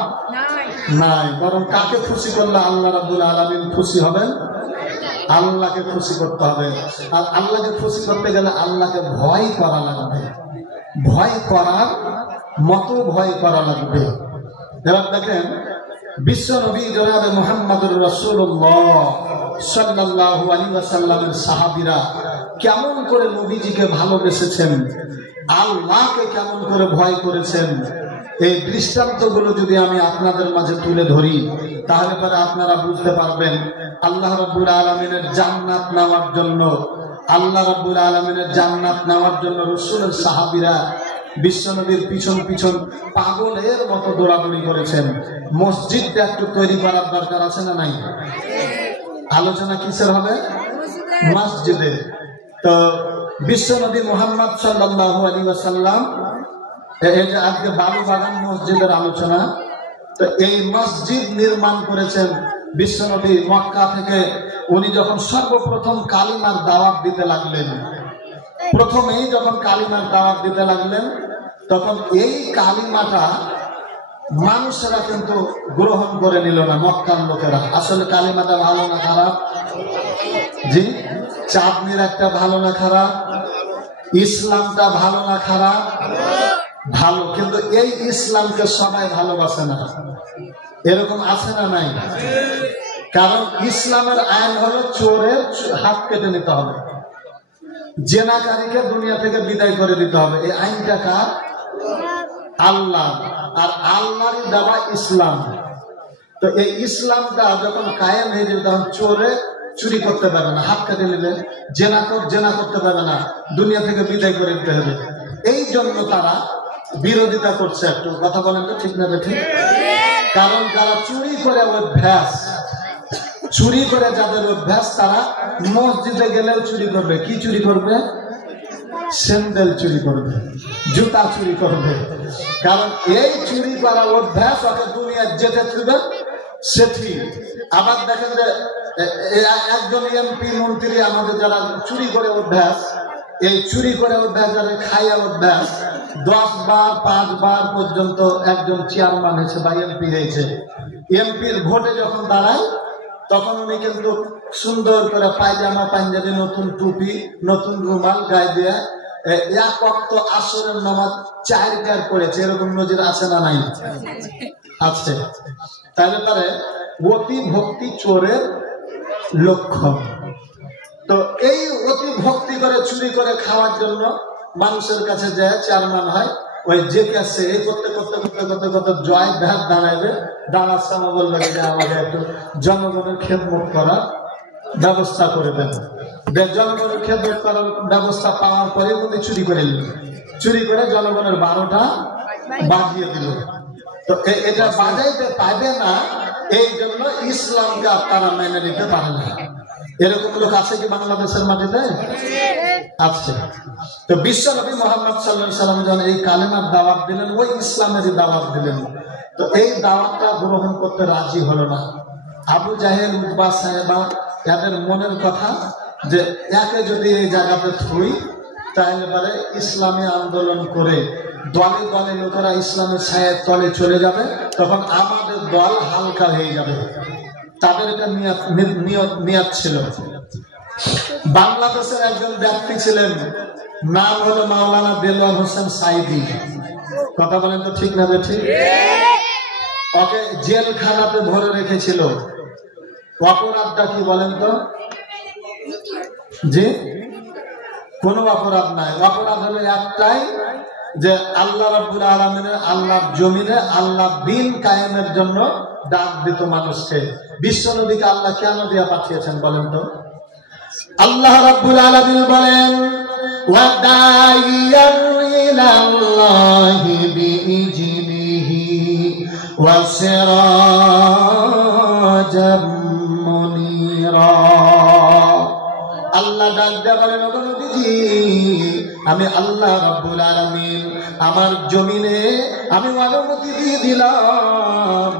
নাই, বরং কাকে খুশি করলে আল্লাহ রাব্বুল আলামিন খুশি হবেন? আল্লাহকে খুশি করতে হবে। আর আল্লাহকে খুশি করতে গেলে আল্লাহকে ভয় করা লাগবে, ভয় করার মতো ভয় করা লাগবে। এবার দেখেন, বিশ্ব নবী জনাবে মুহাম্মদুর রাসূলুল্লাহ সাল্লাল্লাহু আলাইহি ওয়াসাল্লামের সাহাবীরা কেমন করে নবীজিকে ভালোবেসেছেন, আল্লাহকে কেমন করে ভয় করেছেন, এই দৃষ্টান্তগুলো যদি আমি আপনাদের মাঝে তুলে ধরি, তাহলে পরে আপনারা বুঝতে পারবেন আল্লাহ রাব্বুল আলামিনের জান্নাত নেওয়ার জন্য, আল্লাহ রাব্বুল আলামিনের জান্নাত নেওয়ার জন্য রাসূলের সাহাবীরা বিশ্বনবীর পিছন পিছন পাগলের মতো দৌড়াদৌড়ি করেছেন। মসজিদটা একটু তৈরি করার দরকার আছে না নাই? আলোচনা কিসের হবে? মসজিদে। তো বিশ্বনবী মুহাম্মদ সাল্লাল্লাহু আলাইহি ওয়াসাল্লাম, এই যে আজকে বালু বাগান মসজিদের আলোচনা, তো এই মসজিদ নির্মাণ করেছেন বিশ্বনবী। মক্কা থেকে উনি যখন সর্বপ্রথম কালিমার দাওয়াত দিতে লাগলেন, প্রথমেই যখন কালিমার দাওয়াত দিতে লাগলেন, তখন এই কালিমাটা মানুষেরা কিন্তু গ্রহণ করে নিল না, মক্কার লোকেরা। আসলে কালিমাটা ভালো না খারাপ? জি, চাঁদনির একটা ভালো না খারাপ? ইসলামটা ভালো না খারাপ? ভালো। কিন্তু এই ইসলামকে সবাই ভালোবাসে না, এরকম আছে না নাই? কারণ ইসলামের আইন হলো চোরের হাত কেটে নিতে হবে, জেনাকারীকে দুনিয়া থেকে বিদায় করে দিতে হবে। এই আইনটা কার? আল্লাহ। আর আল্লাহরই দেওয়া ইসলাম। তো এই ইসলামটা যখন কায়েম হয়ে যাবে, তখন চোরে চুরি করতে পারবে না, হাত কেটে নিলে। জেনা করতে পারবে না, দুনিয়া থেকে বিদায় করে দিতে হবে। এই জন্য তারা বিরোধিতা করছে। একটু কথা বলেন তো, ঠিক না ঠিক? কারণ যারা চুরি করে অভ্যাস, চুরি করে যাদের অভ্যাস, তারা মসজিদে গেলেও চুরি করবে। কি চুরি করবে? স্যান্ডেল চুরি করবে, জুতা চুরি করবে। কারণ এই চুরি করা অভ্যাস ওকে দুনিয়া যেতে থাকবে সেটি। আবার দেখেন যে একজন এমপি মন্ত্রী আমাদের যারা চুরি করে অভ্যাস, এই চুরি করে অভ্যাস, যারা খাইয়া অভ্যাস, 10 বার 5 বার পর্যন্ত একজন চেয়ারম্যান হয়েছে বা এমপি হয়েছে। এমপির ভোটে যখন দাঁড়ায়, তখন উনি কিন্তু সুন্দর করে পায়জামা পাঞ্জাবি, নতুন টুপি, নতুন রুমাল গায়ে দিয়ে এক ওয়াক্ত আসরের নামাজ 4 টার পড়েছে। এরকম নজির আছে না নাই? আছে। তাহলে পারে অতি ভক্তি চোরের লক্ষণ। তো এই অতি ভক্তি করে চুরি করে খাওয়ার জন্য মানুষের কাছে যায়, চেয়ারম্যান হয়। ওই যে কাছে এই করতে করতে করতে করতে করতে জয় ভ্যাট দাঁড়াইবে, দাঁড়ার সময় বলবে যে আমাকে একটু জনগণের খেদমত করার ব্যবস্থা করে দেন। জনগণের খেদমত করার ব্যবস্থা পাওয়ার পরে কিন্তু চুরি করে নিল, চুরি করে জনগণের 12টা বাজিয়ে দিল। তো এটা বাজাইতে পারবে না, এই জন্য ইসলামকে আপনারা মেনে নিতে পারে না। এরকম লোক আছে কি বাংলাদেশের মাটিতে? আছে। তো বিশ্বনবী মুহাম্মদ সাল্লাল্লাহু আলাইহি ওয়াসাল্লাম যখন এই কালেমার দাওয়াত দিলেন, ওই ইসলামেরই দাওয়াত দিলেন, তো এই দাওয়াতটা গ্রহণ করতে রাজি হলো না আবু জাহেল, উতবা, সাহেবা। এদের মনের কথা যে একে যদি এই জায়গাতে থুই, তাহলে পরে ইসলামী আন্দোলন করে দলে দলে লোকেরা ইসলামের ছায়ের তলে চলে যাবে, তখন আমাদের দল হালকা হয়ে যাবে। তাদের এটা নিয়ত ছিল। বাংলাদেশের একজন ব্যক্তি ছিলেন, নাম হলো মাওলানা দেলোয়ার হোসেন সাইদি। কথা বলেন তো, ঠিক না ঠিক? ওকে জেলখানাতে ভরে রেখেছিল। অপরাধটা কি বলেন তো? যে কোনো অপরাধ নাই। অপরাধ হলো একটাই, যে আল্লাহ রাব্বুল আলামিনের আল্লাহর জমিনে আল্লাহ দিন কায়েমের জন্য ডাক দিত মানুষকে। বিশ্বনবীকে আল্লাহ কেন দিয়া পাঠিয়েছেন বলেন তো? আল্লাহ রাব্বুল আলামিন বলেন, ওয়া দাইয়ান ইলাল্লাহি বিইজনিহি ওয়া সিরাজাম মুনীরা। আল্লাহ ডাক দেয়া বলেন, ওগো নবীজি, আমি আল্লাহ রাব্বুল আলামিন আমার জমিনে আমি অনুমতি দিয়ে দিলাম,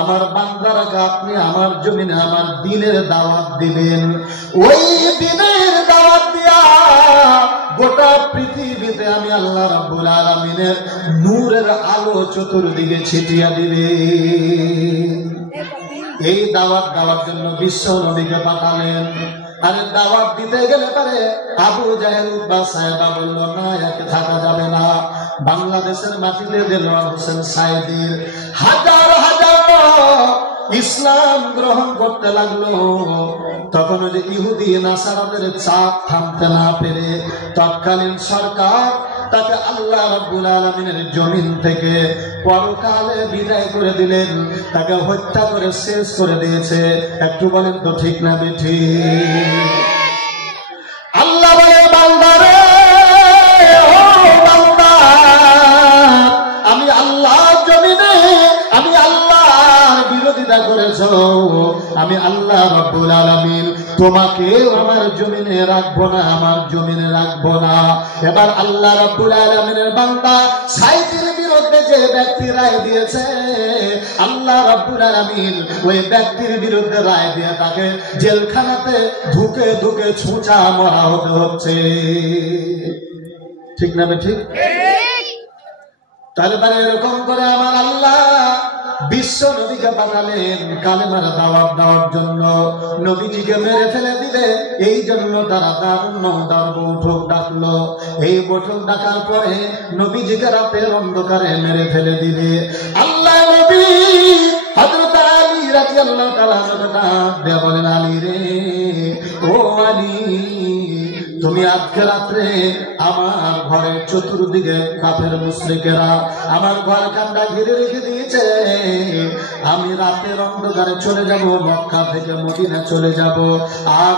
আমার বান্দারাকে আপনি আমার জমিনে আমার দ্বীনের দাওয়াত দিবেন। ওই দ্বীনের দাওয়াত দিয়া গোটা পৃথিবীতে আমি আল্লাহ রাব্বুল আলামিনের নূরের আলো চতুর্দিকে ছিটিয়ে দিবে। এই দাওয়াত দেওয়ার জন্য বিশ্ব নবীকে পাঠালেন। আর দাওয়াত দিতে গেলে পারে আবু জাহেল, উতবা, সাহেবা বলল, না, একে থাকা যাবে না। বাংলাদেশের মাটিতে দেলোয়ার হোসেন সাইদির হাজার হাজার ইসলাম গ্রহণ করতে লাগলো। তখন ওই যে ইহুদি নাসারাদের চাপ থামতে না পেরে তৎকালীন সরকার তাকে আল্লাহ রাব্বুল আলামিনের জমিন থেকে পরকালে বিদায় করে দিলেন, তাকে হত্যা করে শেষ করে দিয়েছে। একটু বলেন তো, ঠিক না ঠিক? আল্লাহ বলে, বান্দারে, ও বান্দা, আল্লাহ রাব্বুল আলামিন তোমাকে আমার জমিনে রাখবো না, আমার জমিনে রাখবো না। এবার আল্লাহ রাব্বুল আলামিনের বান্দা সাইদের বিরুদ্ধে যে ব্যক্তি রায় দিয়েছে, আল্লাহ রাব্বুল আলামিন ওই ব্যক্তির বিরুদ্ধে রায় দিয়ে তাকে জেলখানাতে ঢুকে ঢুকে ছুঁচা মরা হতে হচ্ছে। ঠিক না ঠিক? তাহলে এরকম করে আমার আল্লাহ বিশ্ব নবীকে পাঠালেন কালেমার দাওয়াত দেওয়ার জন্য। নবীজিকে মেরে ফেলে দিবে, এই জন্য তারা তার বৈঠক ডাকলো। এই বৈঠক ডাকার পরে নবীজিকে রাতের অন্ধকারে মেরে ফেলে দিবে। আল্লাহ নবী হযরত আলী রাদিয়াল্লাহু তাআলা ডাক দিয়ে বলেন, আলী রে, ও আলী, তুমি আজকে রাত্রে আমার ঘরের চতুর্দিকে কাফের মুশরিকেরা আমার ঘর কান্ডা ঘিরে রেখে দিয়েছে। আমি রাতের অন্ধকারে চলে যাব, মক্কা থেকে মদিনা চলে যাব, আর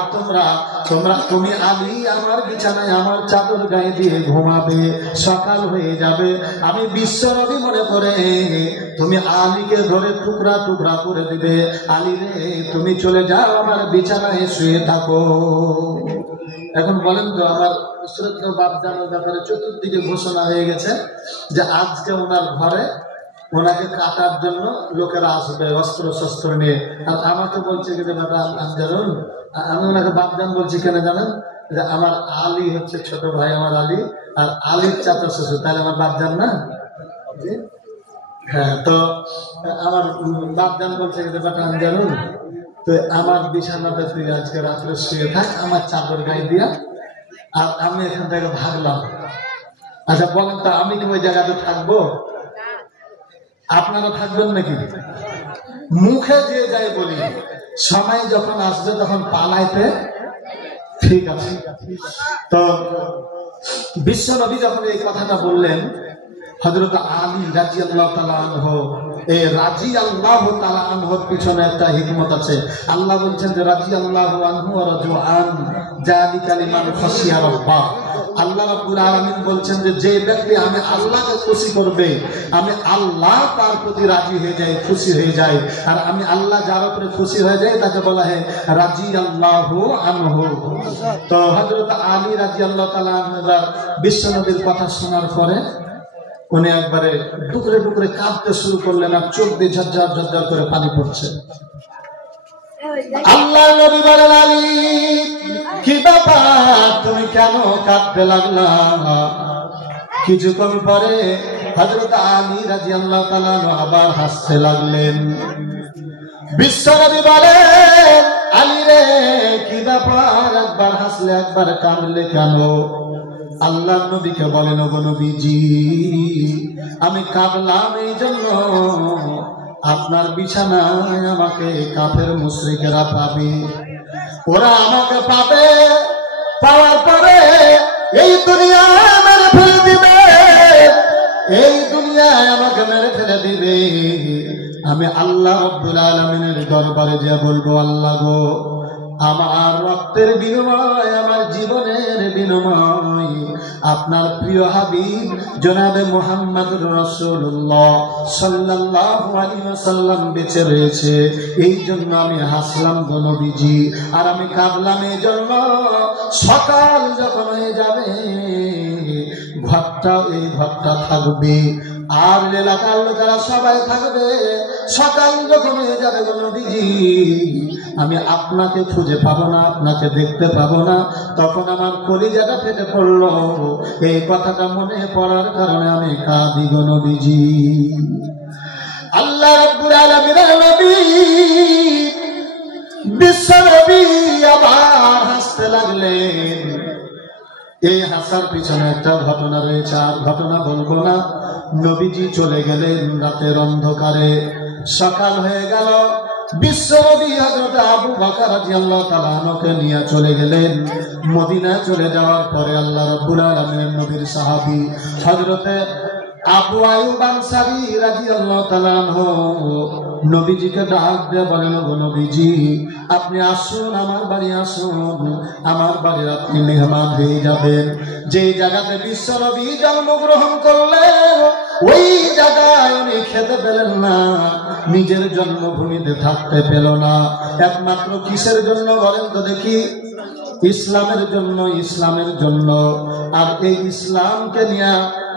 তুমি আলী আমার বিছানায় আমার চাদর গায়ে দিয়ে ঘুমাবে। সকাল হয়ে যাবে, আমি বিশ্ব নবী মনে করে তুমি আলীকে ধরে টুকরা টুকরা করে দিবে। আলী রে, তুমি চলে যাও, আমার বিছানায় শুয়ে থাকো। এখন বলেন তো, আমার শ্রদ্ধা বাপজানের ব্যাপারে চতুর্দিকে ঘোষণা হয়ে গেছে যে আজকে ওনার ঘরে ওনাকে কাটার জন্য লোকেরা আসবে অস্ত্র শস্ত্র নিয়ে। আর আমাকে বলছে কি যে ব্যাপার আমি ওনাকে বাপজান বলছি কেন জানেন? যে আমার আলী হচ্ছে ছোট ভাই, আমার আলী, আর আলীর চাচা শ্বশুর, তাহলে আমার বাপজান না? হ্যাঁ, তো আমার বাপজান বলছে কি যে ব্যাপার আমি জানুন, তো আমার বিছানাতে তুই আজকে রাত্রে শুয়ে থাক আমার চাদর গায়ে দিয়া, আর আমি এখান থেকে ভাগলাম। আচ্ছা বলেন তো, আমি কি ওই জায়গাতে থাকবো? আপনারা থাকবেন নাকি? মুখে যে যাই বলি, সময় যখন আসবে তখন পালাইতে ঠিক আছে। তো বিশ্ব নবী যখন এই কথাটা বললেন, হযরত আলী রাদিয়াল্লাহু তাআলা আনহু, এই রাদিয়াল্লাহু তাআলা আনহুর পিছনে একটা হিকমত আছে। আল্লাহ বলছেন যে রাদিয়াল্লাহু আনহু ওয়া রাজুআন যালিকা লিমান খাশিয়া রাব্বাহ। আল্লাহ রাব্বুল আলামিন বলছেন যে ব্যক্তি আমি আল্লাহকে খুশি করবে, আমি আল্লাহ তার প্রতি রাজি হয়ে যাই, খুশি হয়ে যাই, আর আমি আল্লাহ যার উপরে খুশি হয়ে যাই তাকে বলা হয় রাদিয়াল্লাহু আনহু। তো হযরত আলী রাদিয়াল্লাহু তাআলা আনহু বিশ্ব নবীর কথা শোনার পরে উনি একবারে টুকরে টুকরে কাঁদতে শুরু করলেন, আর চোখ দিয়ে ঝরঝর ঝরঝর করে পানি পড়ছে। আল্লাহ নবী বলেন, আলী কি ব্যাপার, তুমি কেন কাঁদতে লাগলা? কিছুক্ষণ পরে হযরত আলী রাদিয়াল্লাহু তাআলা আবার হাসতে লাগলেন। বিশ্ব নবী বলেন, আলী রে, কি ব্যাপার, একবার হাসলে একবার কাঁদলে কেন? আল্লাহ নবীকে বলেন, ওগো নবীজি, আমি কাঁদলাম এই জন্য আপনার বিছানায় আমাকে কাফের মুশরিকেরা পাবে। ওরা আমাকে পাবে, পাওয়ার পরে এই দুনিয়ায় মেরে ফেলে দিবে, এই দুনিয়ায় আমাকে মেরে ফেলে দিবে। আমি আল্লাহ রাব্বুল আলামিনের দরবারে যে বলবো, আল্লাহ গো, আমার রক্তের বিনিময়, আমার জীবনের বিনিময় আপনার প্রিয় হাবিব জনাবে মুহাম্মদুর রাসূলুল্লাহ সাল্লাল্লাহু আলাইহি ওয়াসাল্লাম বেঁচে রয়েছে, এই জন্য আমি হাসলাম গো নবীজি, আর আমি কাঁদলাম এই জন্য সকাল যখন হয়ে যাবে এই ঘরটা থাকবে, আর এলাকার লোকেরা সবাই থাকবে। সকাল যখন হয়ে যাবে গো নবীজি, আমি আপনাকে খুঁজে পাবো না, আপনাকে দেখতে পাবো না, তখন আমার কলিজাটা ফেটে পড়লো। এই কথাটা মনে পড়ার কারণে আমি কাঁদি গো নবীজি। আল্লাহ রাব্বুল আলামিনের নবী বিশ্ব নবী আবার হাসতে লাগলেন। এই হাসার পিছনে একটা ঘটনা রয়েছে, আর ঘটনা বলবো না। নবীজি চলে গেলেন রাতের অন্ধকারে। সকাল হয়ে গেল, বিশ্ব নবী হযরত আবু বকর রাদিয়াল্লাহু তাআলা আনহুকে নিয়ে চলে গেলেন মদিনা। চলে যাওয়ার পরে আল্লাহ রাব্বুল আলামিনের নবীর সাহাবী হযরত আবু আইয়ুব আনসারী রাদিয়াল্লাহু তাআলা আনহু নবীজিকে ডাক দিয়ে বলেন, ও নবীজি, আপনি আসুন, আমার বাড়ি আসুন, আমার বাড়ির আপনি মেহমান হয়ে যাবেন। যে জায়গাতে বিশ্ব নবী জন্মগ্রহণ করলেন ওই জায়গায় উনি খেতে পেলেন না, নিজের জন্মভূমিতে থাকতে পেল না, একমাত্র কিসের জন্য বলেন তো দেখি? ইসলামের জন্য, ইসলামের জন্য। আর এই ইসলামকে নিয়ে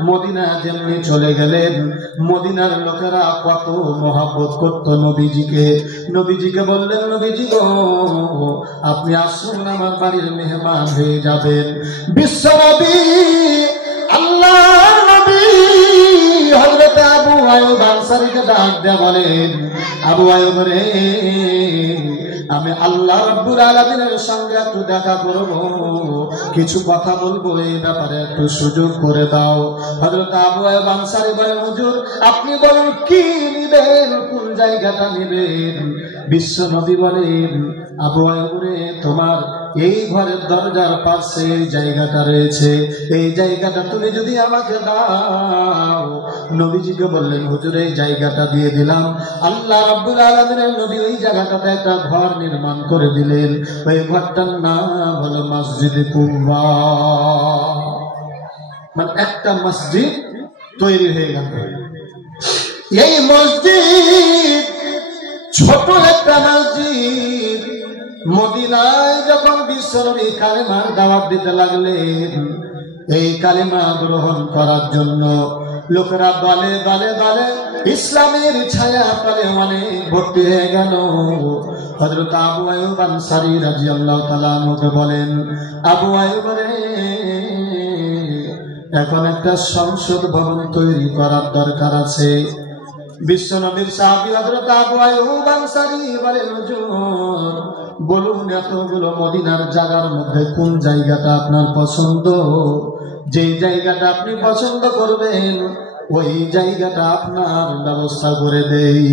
মদিনা যেমনি চলে গেলেন, মদিনার লোকেরা কত মহব্বত করত নবীজিকে। নবীজিকে বললেন, নবীজি গো আপনি আসুন, আমার বাড়ির মেহমান হয়ে যাবেন। বিশ্বনবী আল্লাহর নবী হযরত আবু আইয়ুব আনসারীকে ডাক দেয়া বলেন, আবু আইয়ুব রে, আমি আল্লাহ রাব্বুল আলামিনের সঙ্গে একটু দেখা করব, কিছু কথা বলবো, এই ব্যাপারে একটু সুযোগ করে দাও। হযরত আবু আইয়ুব আনসারী বলেন, হুজুর আপনি বলুন কি নিবেন, কোন জায়গাটা নেবেন? বিশ্ব নবী বলেন, আবু আইয়ুব রে, তোমার এই ঘরের দরজার পাশে এই জায়গাটা রয়েছে, এই জায়গাটা তুমি যদি আমাকে দাও। নবীজিকে বললেন, হুজুর এই জায়গাটা দিয়ে দিলাম। আল্লাহ রাব্বুল আলামিনের নবী ওই জায়গাটাতে একটা ঘর নির্মাণ করে দিলেন। ওই ঘরটার নাম হলো মসজিদে কুবা। মানে একটা মসজিদ তৈরি হয়ে গেল। এই মসজিদ ছোট একটা মসজিদ, মদিনায় যখন বিশ্বনবী কালেমার দাওয়াত দিতে লাগলেন, এই কালেমা গ্রহণ করার জন্য লোকেরা দলে দলে দলে ইসলামের ছায়া তলে অনেক ভর্তি হয়ে গেল। হযরত আবু আইয়ুব আনসারী রাদিয়াল্লাহু তাআলা আনহুকে বলেন, আবু আইয়ুব রে, এখন একটা সংসদ ভবন তৈরি করার দরকার আছে। বিশ্বনবীর সাহাবী হযরত আবু আইয়ুব আনসারী বলেন, হুজুর বলুন এতগুলো মদিনার জায়গার মধ্যে কোন জায়গাটা আপনার পছন্দ? যে জায়গাটা আপনি পছন্দ করবেন ওই জায়গাটা আপনার ব্যবস্থা করে দেই।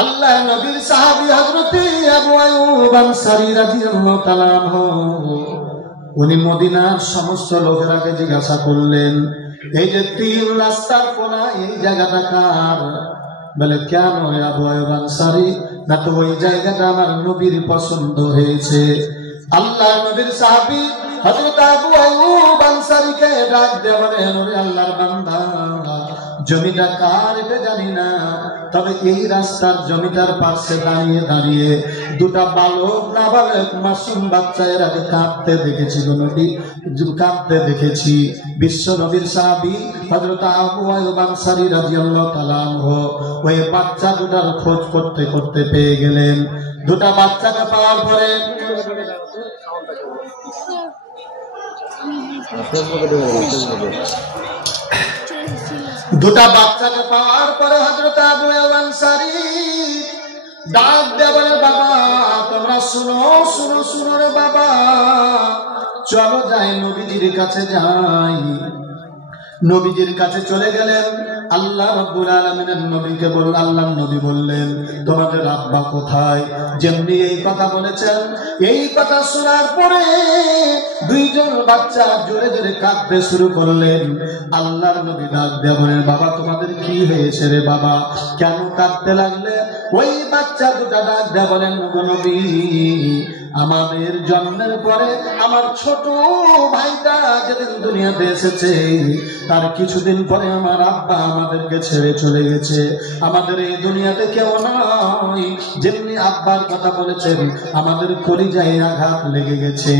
আল্লাহ নবীর সাহাবী হযরত আবু আইয়ুব আনসারী রাদিয়াল্লাহু তাআলা আনহু উনি মদিনার সমস্ত লোকেরাকে জিজ্ঞাসা করলেন, এই যে 3 রাস্তার কোনা, এই জায়গাটা কার? বলে, কেন আবু আইয়ুব আনসারী? না তো ওই জায়গাটা আমার নবীর পছন্দ হয়েছে। আল্লাহ নবীর সাহাবী হযরত আবু আইয়ুব আনসারীকে ডাক দিয়ে বলেন, ওরে আল্লাহর বান্দা, জমিটা কার এটা জানি না, তবে এই রাস্তার জমিটার পাশে দাঁড়িয়ে দাঁড়িয়ে দুটা বালক নাবালক মাসুম বাচ্চা এর আগে কাঁদতে দেখেছি, নবী কাঁদতে দেখেছি। বিশ্ব নবীর সাহাবী হযরত আবু আইয়ুব আনসারী রাদিয়াল্লাহু তাআলা আনহু ওই বাচ্চা দুটার খোঁজ করতে করতে পেয়ে গেলেন। দুটা বাচ্চাকে পাওয়ার পরে হযরত আবু আইয়ুব আনসারী ডাক দিয়ে বলে, বাবা তোমরা শুনো শুনো শুনো রে বাবা, চলো যাই নবীজির কাছে যাই। নবীজির কাছে চলে গেলেন। আল্লাহ রাব্বুল আলামিনের নবীকে বললেন, আল্লাহর নবী বললেন, তোমাদের আব্বা কোথায়? যেমনি এই কথা বলেছেন, এই কথা শোনার পরে দুইজন বাচ্চা জোরে জোরে কাঁদতে শুরু করলেন। আল্লাহর নবী ডাক দিয়ে বলেন, বাবা তোমাদের কি হয়েছে রে বাবা, কেন কাঁদতে লাগলে? ওই বাচ্চা দুটা ডাক দিয়ে বলেন, নবী আমাদের জন্মের পরে আমার ছোট ভাইটা যেদিন দুনিয়াতে এসেছে, তার কিছুদিন পরে আমার আব্বা আমাদেরকে ছেড়ে চলে গেছে। আমাদের এই দুনিয়াতে কেউ নয়। যেমনি আব্বার কথা বলেছেন, আমাদের কলিজায় আঘাত লেগে গেছে।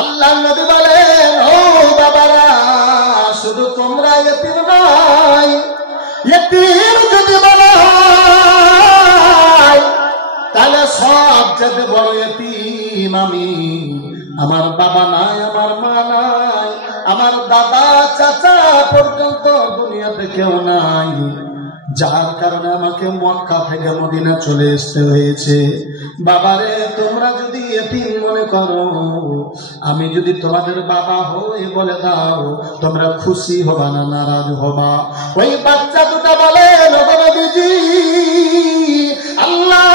আল্লাহ নবী বলেন, ও বাবারা, শুধু তোমরা ইতিম নয়, ইতিম যদি বলা হয় তাহলে সবচেয়ে বড় ইতিম আমি। আমার বাবা নাই, আমার মা নাই, আমার দাদা চাচা পর্যন্ত দুনিয়াতে কেউ নাই, যার কারণে আমাকে মক্কা থেকে মদিনা চলে আসতে হয়েছে। বাবারে, তোমরা যদি এতিম মনে করো, আমি যদি তোমাদের বাবা হই বলে দাও, তোমরা খুশি হবা না নারাজ হবা? ওই বাচ্চা দুটা বলে, নবীজি